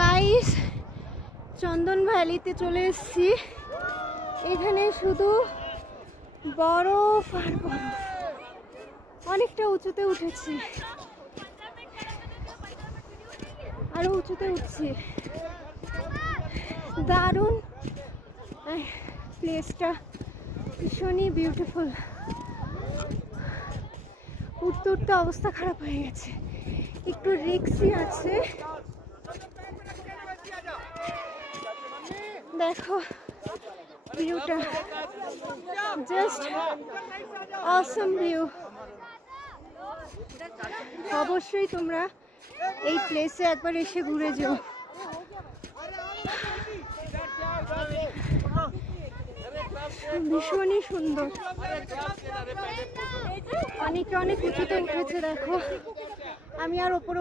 Guys, চন্দন ভ্যালিতে চলে এসেছি। এখানে শুধু বরফ আর বরফ। অনেকটা উঁচুতে উঠেছি, আরো উঁচুতে উঠছি। দারুণ প্লেসটা, ভীষণই বিউটিফুল। উঠতে উঠতে অবস্থা খারাপ হয়ে গেছে, একটু রিস্কি আছে। দেখো ভিউটা, জাস্ট অসম ভিউ। অবশ্যই তোমরা এই প্লেসে একবার এসে ঘুরে যেও। ভীষণই সুন্দর, অনেকে অনেক উঁচুতে উঠেছে। দেখো আমি আর ওপরে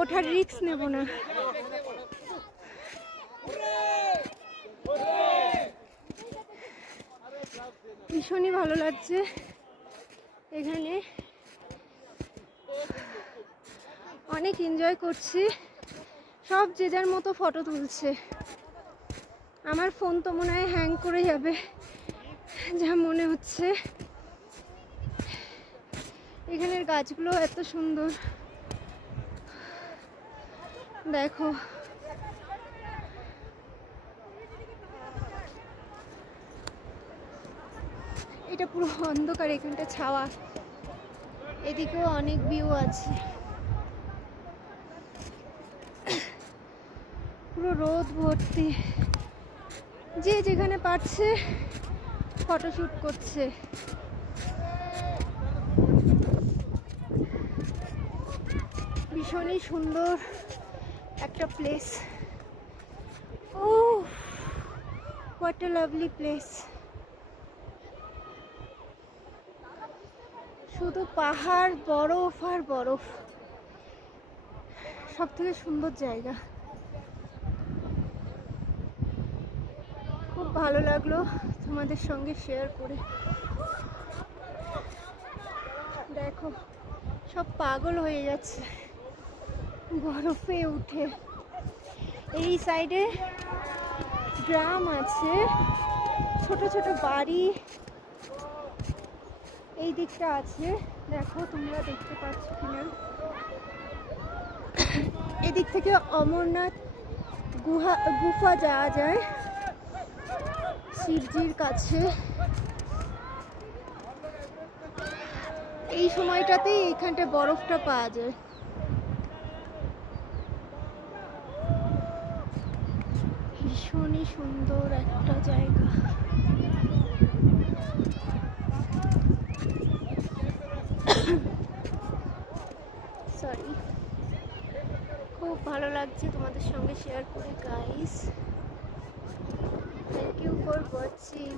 ওঠার রিস্ক নেব না। ভীষণই ভালো লাগছে এখানে, অনেক এনজয় করছি। সব যে যার মতো ফটো তুলছে। আমার ফোন তো মনে হয় হ্যাং করে যাবে যা মনে হচ্ছে। এখানের গাছগুলো এত সুন্দর, দেখো। এটা পুরো অন্ধকার, এখানটা ছাওয়া। এদিকেও অনেক ভিউ আছে, পুরো রোদ ভর্তি। যে যেখানে পারছে ফটোশুট করছে। ভীষণই সুন্দর একটা place. Oh what a lovely place. শুধু পাহাড়, বরফ আর বরফ। সব থেকে সুন্দর জায়গা। খুব ভালো লাগলো তোমাদের সঙ্গে শেয়ার করে। দেখো সব পাগল হয়ে যাচ্ছে বরফে উঠে। এই সাইডে গ্রাম আছে, ছোট ছোট বাড়ি এই দিকটা আছে। দেখো তোমরা দেখতে পাচ্ছ কিনা। এদিক থেকে অমরনাথ গুফা যাওয়া যায় শিবজির কাছে। এই সময়টাতেই এইখানটা বরফটা পাওয়া যায়। ভীষণই সুন্দর একটা জায়গা। সরি, খুব ভালো লাগছে তোমাদের সঙ্গে শেয়ার করে guys. Thank you for watching.